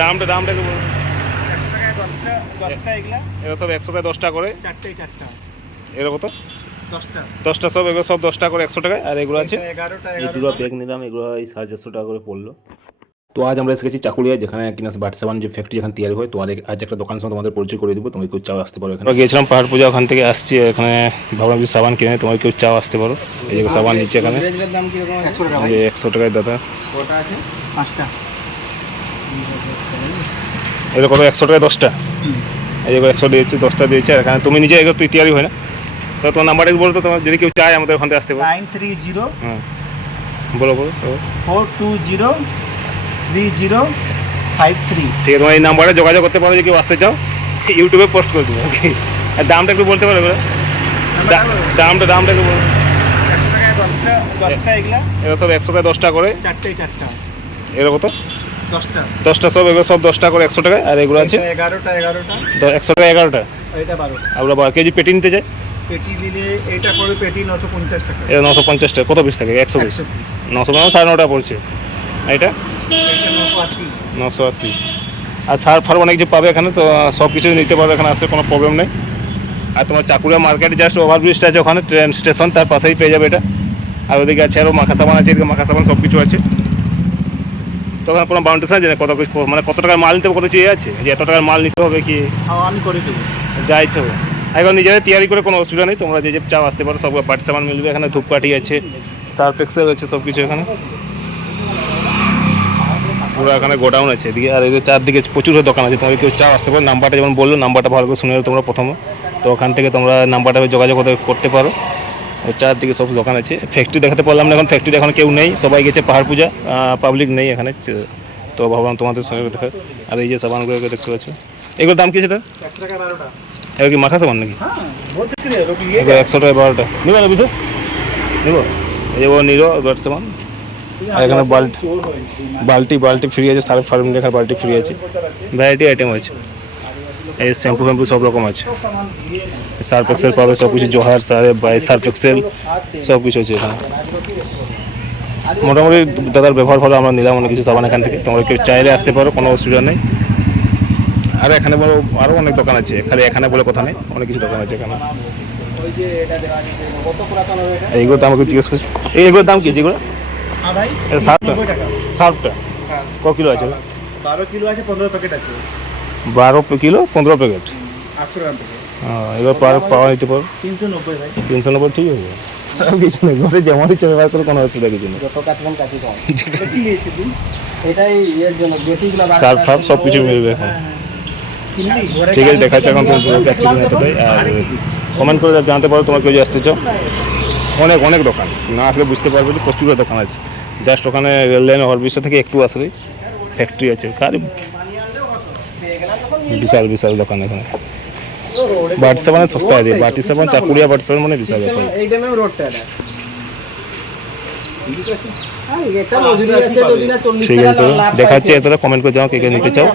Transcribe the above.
দামটা দামটা কি বলুন। এগুলা সব একশো টাকা দশটা করে। চারটা এগুলো কত? দশটা দশটা সব এগুলো সব দশটা করে একশো টাকায় আর এগুলো আছে? এই দুটো ব্যাগ নিলাম এগুলো এই সাড়ে চারশো টাকা করে পড়ল। তো আজ আমরা এসে গেছি চাকুলিয়া যেখানে কিনা বাট সাবান যে ফ্যাক্টরি যেখানে তৈরি হয় তো আর আজ একটা দোকানের সঙ্গে তোমাদের পরিচয় করে দেবো তোমরা কেউ চাও আসতে পারো এখানে। গিয়েছিলাম পাহাড় পূজা ওখান থেকে আসছি এখানে ভাবলাম যে সাবান কিনে তোমার কেউ চাও আসতে পারো। এই যে সাবান নিচ্ছে এখানে। একশো টাকায় দাদা। কটা আছে? পাঁচটা। এগুলো কত একশো টাকায় দশটা। এই যে একশো দিয়েছি দশটা দিয়েছি আর এখানে তুমি নিজে এগুলো তুই তৈরি হয় না। তো তোমার নাম্বারটা বলতো তোমার যদি কেউ চায় আমাদের ওখান থেকে আসতে পারো। নাইন থ্রি জিরো হ্যাঁ। বলো বলো তো। Four two zero three zero five three ঠিক আছে তোমার এই নাম্বারে যোগাযোগ করতে পারো যে কেউ আসতে চাও ইউটিউবে পোস্ট করে দেবো ওকে আর দামটা একটু বলতে পারবে দামটা দামটা একটু বলো। দশটা দশটা এগুলা। এগুলো সব একশো টাকা দশটা করে। চারটে চারটা। এগুলো কত দশটা। সব এগুলো সব দশটা করে একশো টাকা আর এগুলো আছে? এগারোটা এগারোটা। একশো টাকা এগারোটা? এটা বারো। আমরা বারো কেজি পেটি নিতে চাই? পেটি নিলে এটা পড়বে পেটি নশো পঞ্চাশ টাকা। এটা নশো পঞ্চাশ টাকা কত পিস থাকে? একশো পিস নশো পঞ্চাশ সাড়ে নটা পড়ছে। এটা? নশো আশি। আর সার ফার অনেক যে পাবে এখানে তো সব কিছু নিতে পারবে এখানে আসতে কোনো প্রবলেম নেই। আর তোমার চাকুরিয়া মার্কেট জাস্ট ওভারব্রিজটা আছে ওখানে ট্রেন স্টেশন তার পাশেই পেয়ে যাবে এটা। আর ওদিকে আছে আরও মাখা সাবান আছে এদিকে মাখা সাবান সব কিছু আছে। তো ওখানে কোনো বাউন্ডেশন আছে না কত কিছু মানে কত টাকার মাল নিতে হবে কত কিছু ইয়ে আছে? যে এত টাকার মাল নিতে হবে কি? হ্যাঁ আমি করে দেবো। যা ইচ্ছে হবে। এখন নিজেদের তৈরি করে কোনো অসুবিধা নেই তোমরা যে যে চাও আসতে পারো সব পাটি সাবান মিলবে এখানে ধূপকাঠি আছে সার্ফ এক্সেল আছে সব কিছু এখানে। পুরো এখানে গোডাউন আছে এদিকে আর এদিকে চারদিকে প্রচুর দোকান আছে তোমরা কেউ চাও আসতে পারো। নাম্বারটা যেমন বলল নাম্বারটা ভালো করে শুনে তোমরা প্রথমে। তো ওখান থেকে তোমরা নাম্বারটা যোগাযোগ করতে- পারো। চারদিকে সব দোকান আছে। ফ্যাক্টরি দেখাতে পারলাম না এখন ফ্যাক্টরি এখন কেউ নেই, সবাই গেছে পাহাড় পূজা। পাবলিক নেই এখানে তো ভাবলাম তোমাদের সঙ্গে দেখা আর এই যে সাবানগুলোকে দেখতে পাচ্ছ। এগুলোর দাম কি বারোটা এগুলো কি মাখা সাবান নাকি? এগুলো একশো টাকা বারোটা। নিব না বিশে নিব। ও নিল ব্যাট সাবান। আর এখানে বাল্টি বালতি বালতি ফ্রি আছে, সার্ফ ফার্ম লেখা বালতি ফ্রি আছে। ভ্যারাইটি আইটেম আছে। এই শ্যাম্পু ফ্যাম্পু সব রকম আছে। সার্ফ এক্সেল পাবে সব কিছু Johar sir bye Surf Excel সব কিছু আছে এখানে। মোটামুটি দাদার ব্যবহার ভালো আমরা নিলাম অনেক কিছু সাবান এখান থেকে। তোমরা কেউ চাইলে আসতে পারো কোনো অসুবিধা নেই। আর এখানে বলো আরও অনেক দোকান আছে খালি এখানে বলে কথা নেই অনেক কিছু দোকান আছে এখানে। ওই যে এটা দেওয়া আছে কত পুরাতন হবে এটা এইগুলো তো আমাকে জিজ্ঞেস করি। এই এগুলোর দাম কি যেগুলো? হ্যাঁ সার্ফটা সার্ফটা ক কিলো আছে? বারো কিলো আছে পনেরো প্যাকেট আছে। বারো কিলো পনেরো প্যাকেট। আটশো এবার পাওয়া পাওয়া নিতে পারো। তিনশো নব্বই ঠিক হবে আর কিছু নেই ঘরে যেমন ইচ্ছে ব্যবহার করে কোনো অসুবিধা কিছু নেই। সার্ফ ফার্ফ সব কিছু মিলবে এখন ঠিক আছে এখন এতটাই আর কমেন্ট করে জানতে পারো তোমার কেউ আসতে চাও। অনেক অনেক দোকান। না আসলে বুঝতে পারবে যে প্রচুর দোকান আছে। জাস্ট ওখানে রেল লাইন ওভারব্রিজটা থেকে একটু আসলেই ফ্যাক্টরি আছে। কার বিশাল বিশাল দোকান এখানে। বাটি সাবান সস্তা আছে বাটি সাবান চাকুড়িয়া বাটি সাবান মানে বিশাল দোকান এইটা ম্যাম রোডটা এটা হ্যাঁ, এটা মজুরি আছে যদি না চল্লিশ ঠিক আছে টাকা দেখাচ্ছি এতটা কমেন্ট করে যাও কে কে নিতে চাও।